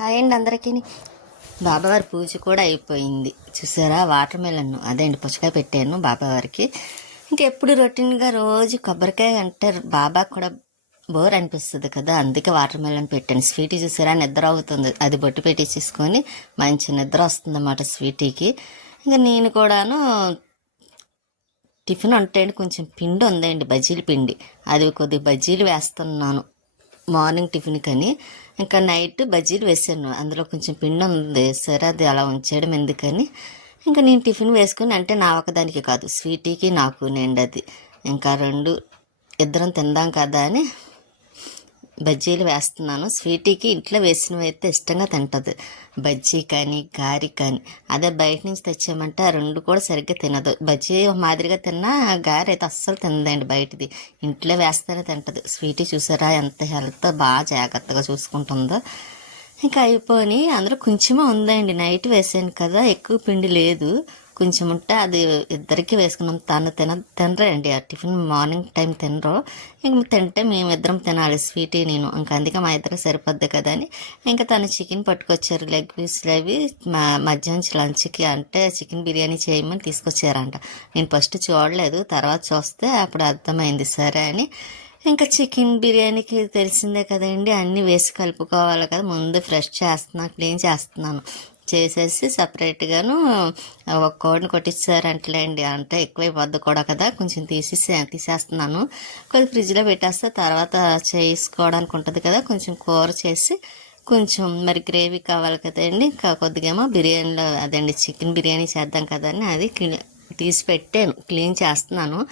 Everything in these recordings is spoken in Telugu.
హాయ్ అండి అందరికీ. బాబావారి పూజ కూడా అయిపోయింది. చూసారా? Watermelon. అదే అండి పుచ్చకాయ పెట్టాను బాబావారికి. ఇంకా ఎప్పుడు రొటీన్గా రోజు కొబ్బరికాయ అంటారు. బాబా కూడా బోర్ అనిపిస్తుంది కదా? అందుకే వాటర్ మెలన్ పెట్టాను. స్వీటీ చూసారా? నిద్ర అవుతుంది. అది బొట్టు పెట్టించేసుకొని మంచి నిద్ర వస్తుంది అన్నమాట స్వీటీకి. ఇంకా నేను కూడాను టిఫిన్ ఉంటాయండి. కొంచెం పిండి ఉందండి. బజ్జీల పిండి. అది కొద్దిగా బజ్జీలు వేస్తున్నాను. మార్నింగ్ టిఫిన్ కని ఇంకా నైట్ బజ్జీలు వేసాను. అందులో కొంచెం పిండి ఉంది. సరే అది అలా ఉంచేయడం ఎందుకని ఇంకా నేను టిఫిన్ వేసుకుని అంటే నా ఒకదానికి కాదు స్వీటీకి నాకు నిండది. అది ఇంకా రెండు ఇద్దరం తిందాం కదా అని బజ్జీలు వేస్తున్నాను. స్వీటీకి ఇంట్లో వేసినవి అయితే ఇష్టంగా తింటుంది. బజ్జీ కానీ గారి కానీ అదే బయట నుంచి తెచ్చామంటే ఆ రెండు కూడా సరిగ్గా తినదు. బజ్జీ ఒక మాదిరిగా తిన్నా గారి అయితే అస్సలు తినదండి బయటది. ఇంట్లో వేస్తేనే తింటది. స్వీటీ చూసారా ఎంత హెల్త్ బాగా జాగ్రత్తగా చూసుకుంటుందో. ఇంకా అయిపోయి అందులో కొంచెమే ఉందండి. నైట్ వేసాను కదా ఎక్కువ పిండి లేదు. కొంచెం ఉంటే అది ఇద్దరికి వేసుకున్నాం. తను తిన తినరండి. ఆ టిఫిన్ మార్నింగ్ టైం తినరు. ఇంక తింటే మేమిద్దరం తినాలి. స్వీట్ నేను. ఇంకా అందుకే మా ఇద్దరు సరిపోద్ది కదా అని ఇంకా తను చికెన్ పట్టుకొచ్చారు. లెగ్ పీస్లు అవి మా మధ్యాహ్నం లంచ్కి అంటే చికెన్ బిర్యానీ చేయమని తీసుకొచ్చారంట. నేను ఫస్ట్ చూడలేదు. తర్వాత చూస్తే అప్పుడు అర్థమైంది సరే అని. ఇంకా చికెన్ బిర్యానీకి తెలిసిందే కదండి. అన్నీ వేసి కలుపుకోవాలి కదా. ముందు ఫ్రెష్ చేస్తున్నాను క్లీన్ చేస్తున్నాను. చేసేసి సపరేట్గాను ఒక కోడిని కొట్టించారంటలేండి అంటే ఎక్కువైపోద్ది కూడా కదా. కొంచెం తీసేసి తీసేస్తున్నాను. కొద్ది ఫ్రిడ్జ్లో పెట్టేస్తే తర్వాత చేసుకోవడానికి ఉంటుంది కదా. కొంచెం కూర చేసి కొంచెం మరి గ్రేవీ కావాలి కదండి ఇంకా కొద్దిగా ఏమో బిర్యానీలో అదండి. చికెన్ బిర్యానీ చేద్దాం కదండి అది క్లీ- తీసి పెట్టాను. క్లీన్ చేస్తున్నాను.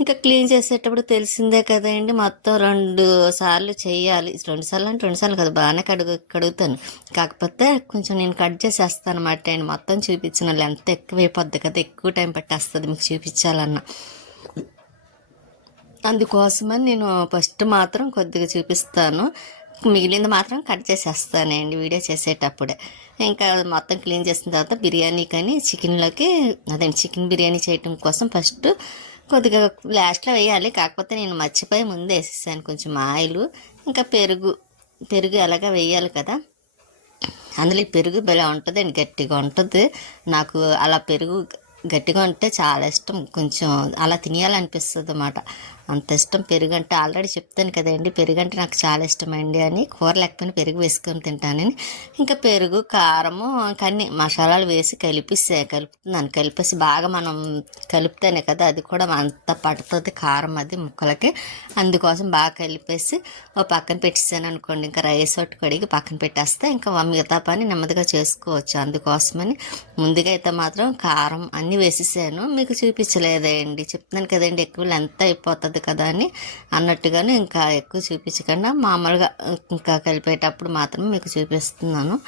ఇంకా క్లీన్ చేసేటప్పుడు తెలిసిందే కదండి మొత్తం రెండు సార్లు చేయాలి. రెండు సార్లు అంటే రెండు సార్లు కదా బాగానే కడుగు కడుగుతాను. కాకపోతే కొంచెం నేను కట్ చేసేస్తాను అనమాట అండి. మొత్తం చూపించిన లెంత్ ఎక్కువైపోద్ది కదా ఎక్కువ టైం పట్టేస్తుంది మీకు చూపించాలన్నా. అందుకోసమని నేను ఫస్ట్ మాత్రం కొద్దిగా చూపిస్తాను. మిగిలింది మాత్రం కట్ చేసేస్తానండి వీడియో చేసేటప్పుడే. ఇంకా మొత్తం క్లీన్ చేసిన తర్వాత బిర్యానీ కానీ చికెన్లోకి అదే చికెన్ బిర్యానీ చేయటం కోసం ఫస్ట్ కొద్దిగా లాస్ట్లో వేయాలి. కాకపోతే నేను మర్చిపోయి ముందు వేసేసాను కొంచెం ఆయిల్ ఇంకా పెరుగు పెరుగు ఎలాగా వేయాలి కదా. అందులో ఈ పెరుగు భలే ఉంటుంది అండి గట్టిగా ఉంటుంది. నాకు అలా పెరుగు గట్టిగా ఉంటే చాలా ఇష్టం. కొంచెం అలా తినేయాలనిపిస్తుంది అన్నమాట అంత ఇష్టం పెరుగు అంటే ఆల్రెడీ చెప్తాను కదండి పెరుగు అంటే నాకు చాలా ఇష్టం అండి అని కూర లేకపోయినా పెరుగు వేసుకొని తింటానని. ఇంకా పెరుగు కారము కానీ మసాలాలు వేసి కలిపిస్తే కలుపుతున్నాను. కలిపేసి బాగా మనం కలుపుతానే కదా అది కూడా అంత పడుతుంది కారం అది ముక్కలకి. అందుకోసం బాగా కలిపేసి ఓ పక్కన పెట్టేసాను అనుకోండి ఇంకా రైస్ ఒకటి కడిగి పక్కన పెట్టేస్తే ఇంకా మిగతా పని నెమ్మదిగా చేసుకోవచ్చు. అందుకోసమని ముందుగా అయితే మాత్రం కారం అన్నీ వేసేసాను. మీకు చూపించలేదండి చెప్తున్నాను కదండి ఎక్కువ లెంత్ అయిపోతుంది. కదా అని అన్నట్టుగానే ఇంకా ఎక్కువ చూపించకుండా మామూలుగా ఇంకా కలిపేటప్పుడు మాత్రం మీకు చూపిస్తున్నాను.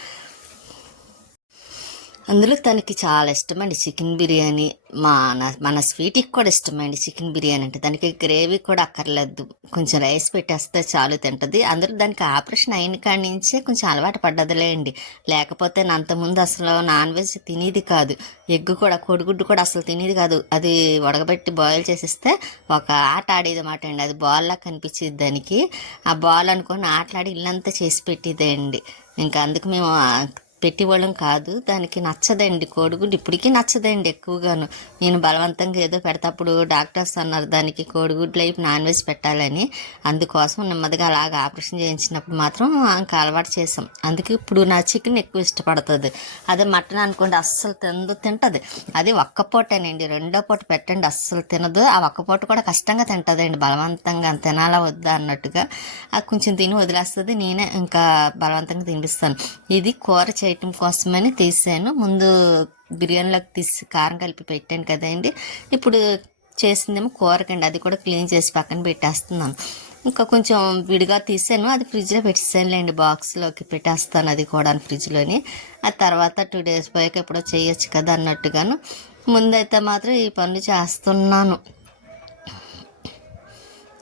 అందులో తనకి చాలా ఇష్టమండి చికెన్ బిర్యానీ. మన మన స్వీట్కి కూడా ఇష్టమండి చికెన్ బిర్యానీ అంటే. దానికి గ్రేవీ కూడా అక్కర్లేదు. కొంచెం రైస్ పెట్టేస్తే చాలు తింటది. అందులో దానికి ఆపరేషన్ అయిన కాడి నుంచే కొంచెం అలవాటు పడ్డదిలేండి. లేకపోతే నేను అంతకుముందు అసలు నాన్ వెజ్ తినేది కాదు. ఎగ్ కూడా కోడిగుడ్డు కూడా అసలు తినేది కాదు. అది ఉడకబెట్టి బాయిల్ చేసిస్తే ఒక ఆట ఆడేది మాట అండి. అది బాల్లా కనిపించేది దానికి. ఆ బాల్ అనుకొని ఆటలాడి ఇల్లంతా చేసి పెట్టేదండి. ఇంకా అందుకు మేము పెట్టేవాళ్ళం కాదు. దానికి నచ్చదండి కోడిగుడ్డు. ఇప్పటికీ నచ్చదండి ఎక్కువగాను. నేను బలవంతంగా ఏదో పెడతప్పుడు డాక్టర్స్ అన్నారు దానికి కోడిగుడ్లు లైఫ్ నాన్ వెజ్ పెట్టాలని. అందుకోసం నెమ్మదిగా అలాగ ఆపరేషన్ చేయించినప్పుడు మాత్రం ఇంకా అలవాటు చేసాం అందుకే ఇప్పుడు నా చికెన్ ఎక్కువ ఇష్టపడుతుంది. అదే మటన్ అనుకోండి అస్సలు తినదు తింటది. అది ఒక్క పూటేనండి. రెండో పూట పెట్టండి అస్సలు తినదు. ఆ ఒక్క పూట కూడా కష్టంగా తింటదండి. బలవంతంగా తినాలా వద్దా అన్నట్టుగా. కొంచెం తిని వదిలేస్తుంది. నేనే ఇంకా బలవంతంగా తినిపిస్తాను. ఇది కూర చేయటం కోసమని తీసాను. ముందు బిర్యానీలోకి తీసి కారం కలిపి పెట్టాను కదండి. ఇప్పుడు చేసిందేమో కూరకండి. అది కూడా క్లీన్ చేసి పక్కన పెట్టేస్తున్నాను. ఇంకా కొంచెం విడిగా తీసాను. అది ఫ్రిడ్జ్లో పెట్టేసానులేండి. బాక్స్లోకి పెట్టేస్తాను అది కూడా ఫ్రిడ్జ్లోని. ఆ తర్వాత టూ డేస్ పోయాక ఎప్పుడో చేయొచ్చు కదా అన్నట్టుగాను. ముందైతే మాత్రం ఈ పనులు చేస్తున్నాను.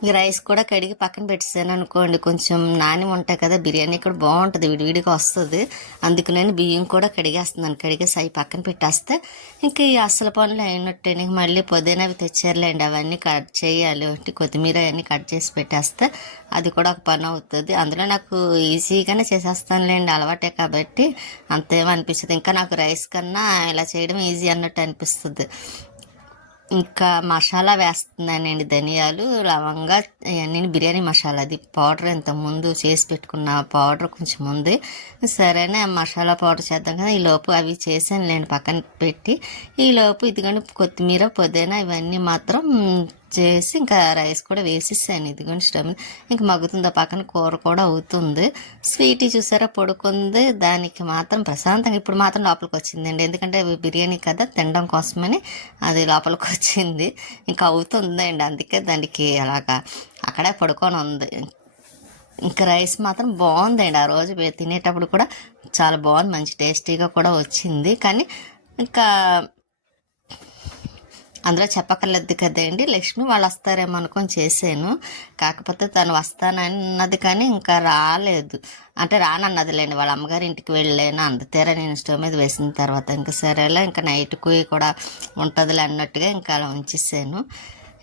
ఈ రైస్ కూడా కడిగి పక్కన పెట్టేసాను అనుకోండి. కొంచెం నాని ఉంటాయి కదా బిర్యానీ కూడా బాగుంటుంది విడివిడిగా వస్తుంది. అందుకు నేను బియ్యం కూడా కడిగేస్తున్నాను. కడిగేసి అవి పక్కన పెట్టేస్తే ఇంకా ఈ అసలు పనులు అయినట్టే. మళ్ళీ పొద్దున అవి తెచ్చారులేండి అవన్నీ కట్ చేయాలి. కొత్తిమీర అవన్నీ కట్ చేసి పెట్టేస్తే అది కూడా ఒక పని అవుతుంది. అందులో నాకు ఈజీగానే చేసేస్తానులేండి అలవాటే కాబట్టి అంతేమో అనిపిస్తుంది ఇంకా నాకు రైస్ కన్నా ఇలా చేయడం ఈజీ అన్నట్టు అనిపిస్తుంది. ఇంకా మసాలా వేస్తున్నానండి ధనియాలు లవంగా నేను బిర్యానీ మసాలా అది పౌడర్ ఇంత ముందు చేసి పెట్టుకున్న పౌడర్ కొంచెం ఉంది. సరేనే మసాలా పౌడర్ చేద్దాం కదా ఈ లోపు అవి చేసాను నేను పక్కన పెట్టి ఈ లోపు ఇదిగోండి కొత్తిమీర పుదీనా ఇవన్నీ మాత్రం చేసి ఇంకా రైస్ కూడా వేసేసాను. ఇదిగోండి స్టవ్ ఇంకా మగ్గుతుంది ఆ పక్కన కూర కూడా అవుతుంది. స్వీట్ చూసారా? పడుకుంది. దానికి మాత్రం ప్రశాంతంగా ఇప్పుడు మాత్రం లోపలికి వచ్చిందండి. ఎందుకంటే బిర్యానీ కదా తినడం కోసమని అది లోపలికి వచ్చింది. ఇంకా అవుతుందండి. అందుకే దానికి అలాగా అక్కడే పడుకొని ఉంది. ఇంకా రైస్ మాత్రం బాగుందండి. ఆ రోజు తినేటప్పుడు కూడా చాలా బాగుంది. మంచి టేస్టీగా కూడా వచ్చింది. కానీ ఇంకా అందులో చెప్పక్కర్లేదు కదండి. లక్ష్మి వాళ్ళు వస్తారేమో అనుకొని చేశాను. కాకపోతే తను వస్తానన్నది కానీ ఇంకా రాలేదు. అంటే రానన్నదిలేండి. వాళ్ళ అమ్మగారి ఇంటికి వెళ్ళలేను. అందుతేరా నేను స్టవ్ మీద వేసిన తర్వాత ఇంకా సరేలే ఇంకా నైట్కి కూడా ఉంటుందిలే అన్నట్టుగా ఇంకా అలా ఉంచేసాను.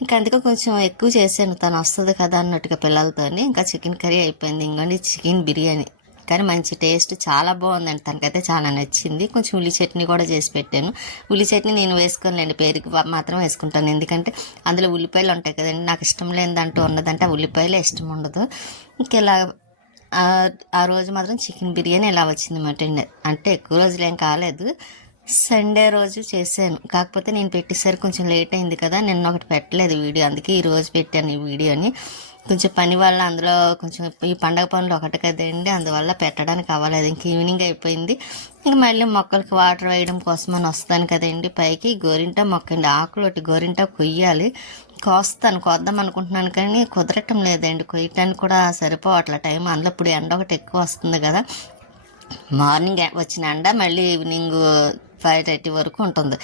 ఇంకా అందుకే కొంచెం ఎక్కువ చేశాను. తను వస్తుంది కదా అన్నట్టుగా పిల్లలతోని. ఇంకా చికెన్ కర్రీ అయిపోయింది. ఇంకోండి చికెన్ బిర్యానీ. కానీ మంచి టేస్ట్ చాలా బాగుందండి. తనకైతే చాలా నచ్చింది. కొంచెం ఉల్లి చట్నీ కూడా చేసి పెట్టాను. ఉల్లి చట్నీ నేను వేసుకోనులేండి పేరుకి మాత్రం వేసుకుంటాను. ఎందుకంటే అందులో ఉల్లిపాయలు ఉంటాయి కదండి. నాకు ఇష్టం లేదంటూ ఉన్నదంటే ఆ ఉల్లిపాయలే ఇష్టం ఉండదు. ఇంకెలా ఆ- రోజు మాత్రం చికెన్ బిర్యానీ ఇలా వచ్చింది అనమాట అంటే ఎక్కువ రోజులు ఏం కాలేదు. సండే రోజు చేశాను. కాకపోతే నేను పెట్టేసరికి కొంచెం లేట్ అయింది కదా నిన్న ఒకటి పెట్టలేదు వీడియో. అందుకే ఈ రోజు పెట్టాను ఈ వీడియోని. కొంచెం పని వల్ల అందులో కొంచెం ఈ పండగ పనులు ఒకటి కదండి అందువల్ల పెట్టడానికి అవ్వలేదు. ఇంక ఈవినింగ్ అయిపోయింది. ఇంక మళ్ళీ మొక్కలకి వాటర్ వేయడం కోసం అని వస్తాను కదండి పైకి. గోరింట మొక్కండి ఆకులు ఒకటి గోరింట కొయ్యాలి. కోస్తాను కోద్దాం అనుకుంటున్నాను కానీ కుదరటం లేదండి. కొయ్యటానికి కూడా సరిపోవట్ల టైం. అందులో ఇప్పుడు ఎండ ఒకటి ఎక్కువ వస్తుంది కదా. మార్నింగ్ వచ్చిన ఎండ మళ్ళీ ఈవినింగ్ ఫైవ్ థర్టీ వరకు ఉంటుంది.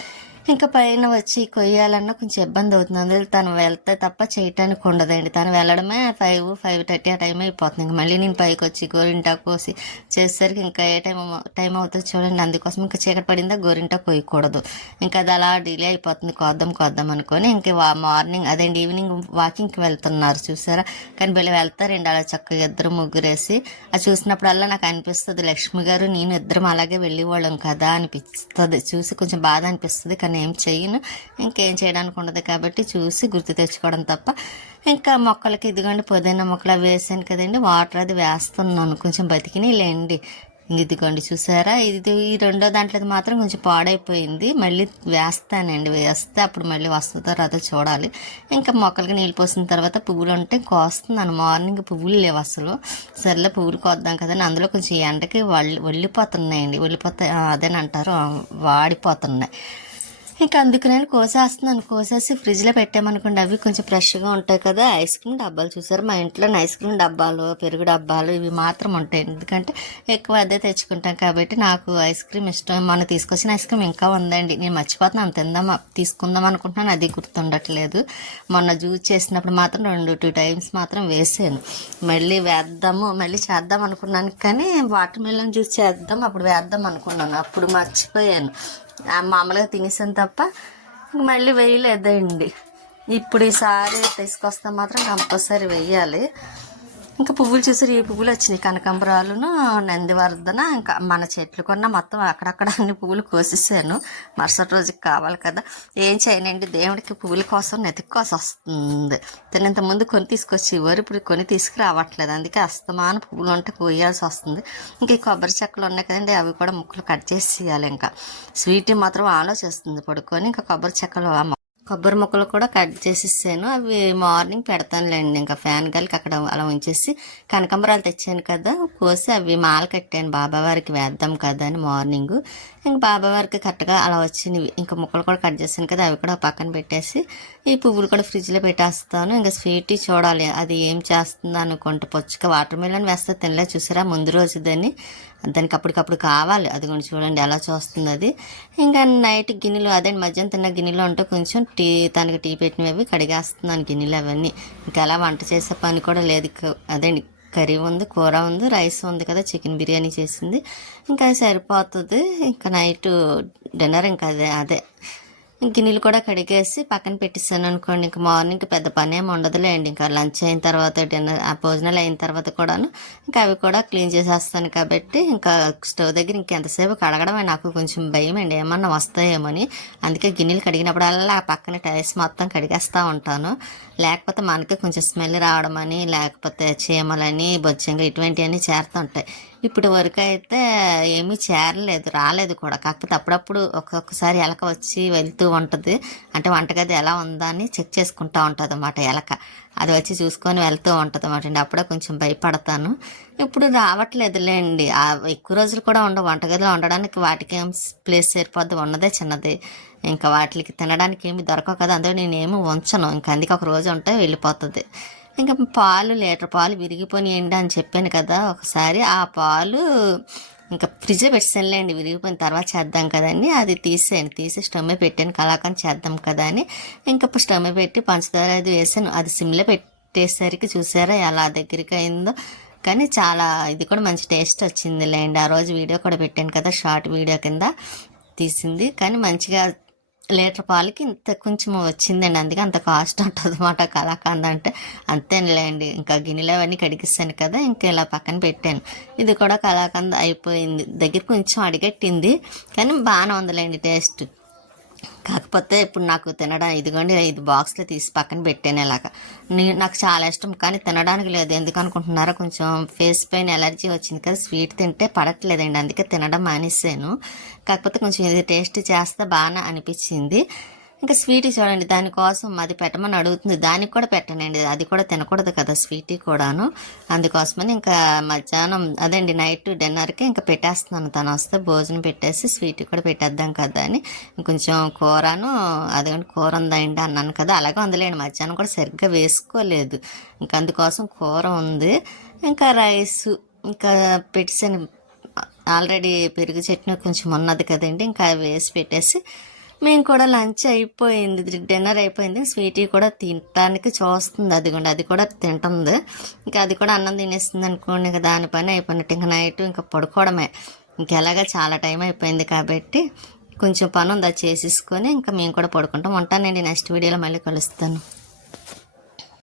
ఇంకా పైన వచ్చి కొయ్యాలన్నా కొంచెం ఇబ్బంది అవుతుంది. అందులో తను వెళ్తే తప్ప చేయటానికి ఉండదండి. తను వెళ్ళడమే ఫైవ్ ఫైవ్ థర్టీ ఆ టైం అయిపోతుంది. ఇంకా మళ్ళీ నేను పైకి వచ్చి గోరింటా కోసి చేసేసరికి ఇంకా ఏ టైం టైం అవుతుంది చూడండి. అందుకోసం ఇంకా చీకటి పడిందా గోరింటా కొయ్యకూడదు. ఇంకా అది అలా డిలే అయిపోతుంది. కోద్దాం కోద్దాం అనుకొని ఇంకా వా- మార్నింగ్ అదేంటి ఈవినింగ్ వాకింగ్కి వెళ్తున్నారు చూసారా? కానీ వెళ్ళి వెళ్తారండి. అలా చక్కగా ఇద్దరు ముగ్గురేసి. అది చూసినప్పుడల్లా నాకు అనిపిస్తుంది. లక్ష్మి గారు నేను ఇద్దరం అలాగే వెళ్ళేవాళ్ళం కదా అనిపిస్తుంది. చూసి కొంచెం బాధ అనిపిస్తుంది. కానీ ఏం చేయను. ఇంకేం చేయడానికి ఉండదు కాబట్టి చూసి గుర్తు తెచ్చుకోవడం తప్ప. ఇంకా మొక్కలకి ఇదిగోండి పుదీనా మొక్కలు అవి వేసాను కదండి. వాటర్ అది వేస్తున్నాను. కొంచెం బతికినాయి లేండి ఇదిగోండి చూసారా? ఇది ఈ రెండో దాంట్లో మాత్రం కొంచెం పాడైపోయింది. మళ్ళీ వేస్తానండి. వేస్తే అప్పుడు మళ్ళీ వస్తుందో రాదో చూడాలి. ఇంకా మొక్కలకి నీళ్ళు పోసిన తర్వాత పువ్వులు ఉంటే కోస్తున్నాను. మార్నింగ్ పువ్వులు లేవు అసలు. సర్లే పువ్వులు కోద్దాం కదా అని అందులో కొంచెం ఎండకి వల్లి వల్లిపోతున్నాయండి వెళ్ళిపోతాయి అదేనంటారు వాడిపోతున్నాయి. ఇంకా అందుకు నేను కోసేస్తున్నాను. కోసేసి ఫ్రిడ్జ్లో పెట్టామనుకోండి అవి కొంచెం ఫ్రెష్గా ఉంటాయి కదా. ఐస్ క్రీమ్ డబ్బాలు చూసారు? మా ఇంట్లో ఐస్ క్రీమ్ డబ్బాలు పెరుగు డబ్బాలు ఇవి మాత్రం ఉంటాయి. ఎందుకంటే ఎక్కువ అదే తెచ్చుకుంటాం కాబట్టి నాకు ఐస్ క్రీమ్ ఇష్టం. మొన్న తీసుకొచ్చిన ఐస్ క్రీమ్ ఇంకా ఉందండి. నేను మర్చిపోతున్నాను తిందాం తీసుకుందాం అనుకుంటున్నాను. అది గుర్తుండట్లేదు. మొన్న జ్యూస్ చేసినప్పుడు మాత్రం రెండు టూ టైమ్స్ మాత్రం వేసాను. మళ్ళీ వేద్దాము మళ్ళీ చేద్దాం అనుకున్నాను కానీ వాటర్ మిలన్ జ్యూస్ చేద్దాం అప్పుడు వేద్దాం అనుకున్నాను. అప్పుడు మర్చిపోయాను. మామూలుగా తినేసాను తప్ప ఇంక మళ్ళీ వేయలేదండి. ఇప్పుడు ఈసారి తీసుకొస్తే మాత్రం కంపల్సరీ వెయ్యాలి ఇంకా పువ్వులు చూసారు. ఈ పువ్వులు వచ్చినాయి కనకాంబరాలును నందివర్ధన ఇంకా మన చెట్లు కొన్న మొత్తం అక్కడక్కడ అన్ని పువ్వులు కోసేసాను. మరుసటి రోజుకి కావాలి కదా. ఏం చేయనండి దేవుడికి పువ్వుల కోసం నెతుక్కోసి వస్తుంది. తినంత ముందు కొని తీసుకొచ్చి ఇవ్వరు ఇప్పుడు కొని తీసుకురావట్లేదు. అందుకే అస్తమాన పువ్వులు ఉంటే కోయాల్సి వస్తుంది. ఇంకా ఈ కొబ్బరి చెక్కలు ఉన్నాయి కదండి అవి కూడా ముక్కలు కట్ చేసి ఇవ్వాలి ఇంకా. స్వీట్ మాత్రం ఆలోచిస్తుంది పడుకొని ఇంకా కొబ్బరి చెక్కలు ఆ కొబ్బరి ముక్కలు కూడా కట్ చేసేసాను. అవి మార్నింగ్ పెడతానులేండి. ఇంకా ఫ్యాన్ గాలికి అక్కడ అలా ఉంచేసి కనకాంబరాలు తెచ్చాను కదా కోసి అవి మాల కట్టాను. బాబావారికి వేద్దాం కదా అని మార్నింగ్. ఇంకా బాబావారికి కరెక్ట్గా అలా వచ్చినవి. ఇంకా ముక్కలు కూడా కట్ చేశాను కదా అవి కూడా పక్కన పెట్టేసి ఈ పువ్వులు కూడా ఫ్రిడ్జ్లో పెట్టేస్తాను. ఇంకా స్వీట్ చూడాలి. అది ఏం చేస్తుందో అనుకుంటే పొచ్చుక వాటర్ మిలన్ వేస్తే తినలే. చూసారా? ముందు రోజుదని. దానికి అప్పటికప్పుడు కావాలి. అది కూడా చూడండి ఎలా చూస్తుంది అది. ఇంకా నైట్ గిన్నెలు అదే మధ్యాహ్నం తిన్న గిన్నెలో ఉంటే కొంచెం టీ తనకి టీ పెట్టినవి కడిగేస్తున్నాను గిన్నెలు అవన్నీ. ఇంకా అలా వంట చేసే పని కూడా లేదు. అదే అదేండి కర్రీ ఉంది కూర ఉంది రైస్ ఉంది కదా చికెన్ బిర్యానీ చేసింది. ఇంకా అది సరిపోతుంది. ఇంకా నైట్ డిన్నర్ ఇంకా అదే అదే. గిన్నెలు కూడా కడిగేసి పక్కన పెట్టేసాను అనుకోండి. ఇంక మార్నింగ్ పెద్ద పని ఏమి ఉండదులేండి. ఇంకా లంచ్ అయిన తర్వాత డిన్నర్ ఆ భోజనాలు అయిన తర్వాత కూడాను ఇంకా అవి కూడా క్లీన్ చేసేస్తాను కాబట్టి ఇంకా స్టవ్ దగ్గర ఇంకెంతసేపు కడగడమే నాకు కొంచెం భయం అండి ఏమన్నా వస్తాయేమని. అందుకే గిన్నెలు కడిగినప్పుడల్లా ఆ పక్కన టైర్స్ మొత్తం కడిగేస్తూ ఉంటాను. లేకపోతే మనకి కొంచెం స్మెల్ రావడం అని లేకపోతే చీమలని బొచ్చంగా ఇటువంటివన్నీ చేరుతుంటాయి. ఇప్పుడు వరకు అయితే ఏమీ చేరలేదు రాలేదు కూడా. కాకపోతే అప్పుడప్పుడు ఒక్కొక్కసారి ఎలక వచ్చి వెళ్తూ ఉంటుంది. అంటే వంటగది ఎలా ఉందా అని చెక్ చేసుకుంటూ ఉంటుంది అన్నమాట ఎలక. అది వచ్చి చూసుకొని వెళ్తూ ఉంటుంది అన్నమాట అండి. అప్పుడే కొంచెం భయపడతాను. ఇప్పుడు రావట్లేదులేండి. ఎక్కువ రోజులు కూడా ఉండవు. వంటగదిలో ఉండడానికి వాటికి ఏం ప్లేస్ సరిపోద్ది? ఉన్నదే చిన్నది. ఇంకా వాటికి తినడానికి ఏమి దొరకవు కదా. అందులో నేనేమి ఉంచను. ఇంకా అందుకే ఒక రోజు ఉంటే వెళ్ళిపోతుంది. ఇంకా పాలు లీటర్ పాలు విరిగిపోయినాయండి అని చెప్పాను కదా ఒకసారి. ఆ పాలు ఇంకా ఫ్రిడ్జ్ పెట్టానులేండి విరిగిపోయిన తర్వాత చేద్దాం కదండి. అది తీసేయండి. తీసి స్టవ్ మీద పెట్టాను కలాకని చేద్దాం కదా అని. ఇంకా స్టవ్ మీద పెట్టి పంచదార అది వేసాను. అది సిమ్లో పెట్టేసరికి చూసారా ఎలా దగ్గరికి అయిందో. కానీ చాలా ఇది కూడా మంచి టేస్ట్ వచ్చింది లేండి ఆ రోజు వీడియో కూడా పెట్టాను కదా షార్ట్ వీడియో కింద తీసింది. కానీ మంచిగా లీటర్ పాలకి ఇంత కొంచెం వచ్చిందండి. అందుకే అంత కాస్ట్ ఉంటుంది అన్నమాట కలాకండ్ అంటే. అంతేనులేండి ఇంకా గిన్నెలు అవన్నీ కడిగిస్తాను కదా ఇంకా ఇలా పక్కన పెట్టాను. ఇది కూడా కలాకండ్ అయిపోయింది. దగ్గర కొంచెం అడిగట్టింది. కానీ బాగానే ఉందిలేండి టేస్ట్. కాకపోతే ఇప్పుడు నాకు తినడం ఇదిగోండి ఐదు బాక్స్లు తీసి పక్కన పెట్టాను ఇలాగా. నాకు చాలా ఇష్టం కానీ తినడానికి లేదు. ఎందుకు అనుకుంటున్నారో కొంచెం ఫేస్ పైన ఎలర్జీ వచ్చింది కదా స్వీట్ తింటే పడట్లేదండి. అందుకే తినడం మానేసాను కాకపోతే కొంచెం ఇది టేస్ట్ చేస్తే బాగా అనిపించింది. ఇంకా స్వీట్ చూడండి దానికోసం అది పెట్టమని అడుగుతుంది. దానికి కూడా పెట్టనండి. అది కూడా తినకూడదు కదా స్వీట్ కూడాను. అందుకోసమని ఇంకా మధ్యాహ్నం అదండి నైట్ డిన్నర్కి ఇంకా పెట్టేస్తున్నాను. తను వస్తే భోజనం పెట్టేసి స్వీట్ కూడా పెట్టేద్దాం కదా అని. కొంచెం కూరను అదేంటి కూర ఉందండి అన్నాను కదా అలాగే ఉందిలేండి. మధ్యాహ్నం కూడా సరిగ్గా వేసుకోలేదు. ఇంకా అందుకోసం కూర ఉంది. ఇంకా రైస్ ఇంకా పెట్టేసాను ఆల్రెడీ పెరుగు చట్నీ కొంచెం ఉన్నది కదండి. ఇంకా వేసి పెట్టేసి మేము కూడా లంచ్ అయిపోయింది డిన్నర్ అయిపోయింది. స్వీటీ కూడా తినటానికి చూస్తుంది అది కూడా అది కూడా తింటుంది. ఇంకా అది కూడా అన్నం తినేస్తుంది అనుకోండి ఇంకా దాని పని అయిపోయినట్టు ఇంకా నైట్ ఇంకా పడుకోవడమే. ఇంకెలాగా చాలా టైం అయిపోయింది కాబట్టి కొంచెం పని ఉంది అది చేసేసుకొని ఇంకా మేము కూడా పడుకుంటాం. ఉంటానండి నెక్స్ట్ వీడియోలో మళ్ళీ కలుస్తాను.